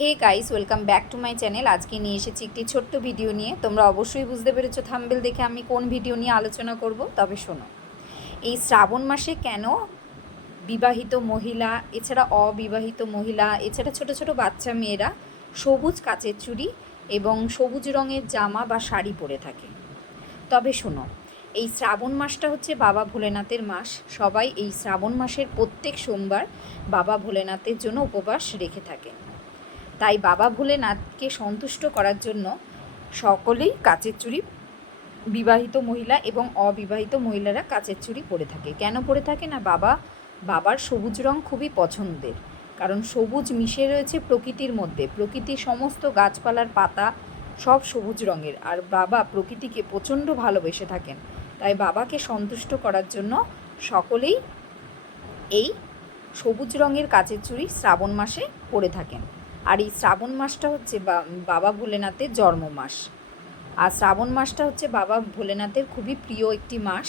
Hey guys, welcome back to my channel. আজকে নিয়ে এসেছি একটি ছোট্ট ভিডিও নিয়ে। তোমরা অবশ্যই বুঝতে পেরেছো থাম্বনেল দেখে আমি কোন ভিডিও নিয়ে আলোচনা করব। তবে শোনো, এই শ্রাবণ মাসে কেন বিবাহিত মহিলা, এছাড়া অবিবাহিত মহিলা, এছাড়া ছোট ছোট বাচ্চা মেয়েরা সবুজ কাচের চুড়ি এবং সবুজ রঙের জামা বা শাড়ি পরে থাকে। তবে শোনো, এই শ্রাবণ মাসটা হচ্ছে বাবা ভোলেনাথের মাস। সবাই এই শ্রাবণ মাসের প্রত্যেক সোমবার বাবা ভোলেনাথের জন্য উপবাস রেখে থাকে। তাই বাবা ভোলেনাথকে সন্তুষ্ট করার জন্য সকলেই কাচের চুড়ি, বিবাহিত মহিলা এবং অবিবাহিত মহিলারা কাচের চুড়ি পরে থাকে। কেন পরে থাকে না, বাবার সবুজ রং খুবই পছন্দের। কারণ সবুজ মিশে রয়েছে প্রকৃতির মধ্যে। প্রকৃতির সমস্ত গাছপালার পাতা সব সবুজ রঙের, আর বাবা প্রকৃতিকে প্রচণ্ড ভালোবেসে থাকেন। তাই বাবাকে সন্তুষ্ট করার জন্য সকলেই এই সবুজ রঙের কাচের চুড়ি শ্রাবণ মাসে পরে থাকেন। আর এই শ্রাবণ মাসটা হচ্ছে বাবা ভোলেনাথের জন্ম মাস। আর শ্রাবণ মাসটা হচ্ছে বাবা ভোলেনাথের খুবই প্রিয় একটি মাস,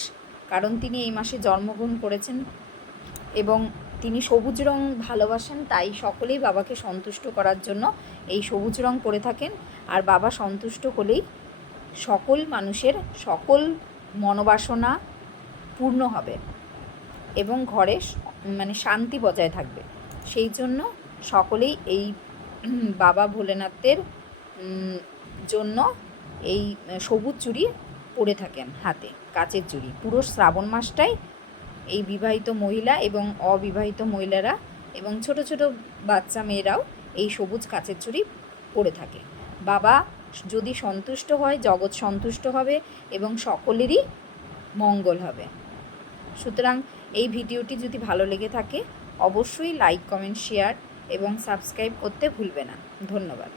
কারণ তিনি এই মাসে জন্মগ্রহণ করেছেন এবং তিনি সবুজ রং ভালোবাসেন। তাই সকলেই বাবাকে সন্তুষ্ট করার জন্য এই সবুজ রং পরে থাকেন। আর বাবা সন্তুষ্ট হলেই সকল মানুষের সকল মনোবাসনা পূর্ণ হবে এবং ঘরে শান্তি বজায় থাকবে। সেই জন্য সকলেই এই বাবা ভোলেনাথের জন্য এই সবুজ চুড়ি পরে থাকেন হাতে, কাচের চুড়ি। পুরো শ্রাবণ মাসটাই এই বিবাহিত মহিলা এবং অবিবাহিত মহিলারা এবং ছোট ছোট বাচ্চা মেয়েরাও এই সবুজ কাচের চুড়ি পরে থাকে। বাবা যদি সন্তুষ্ট হয়, জগৎ সন্তুষ্ট হবে এবং সকলেরই মঙ্গল হবে। সুতরাং এই ভিডিওটি যদি ভালো লেগে থাকে অবশ্যই লাইক, কমেন্ট, শেয়ার এবং সাবস্ক্রাইব করতে ভুলবে না। ধন্যবাদ।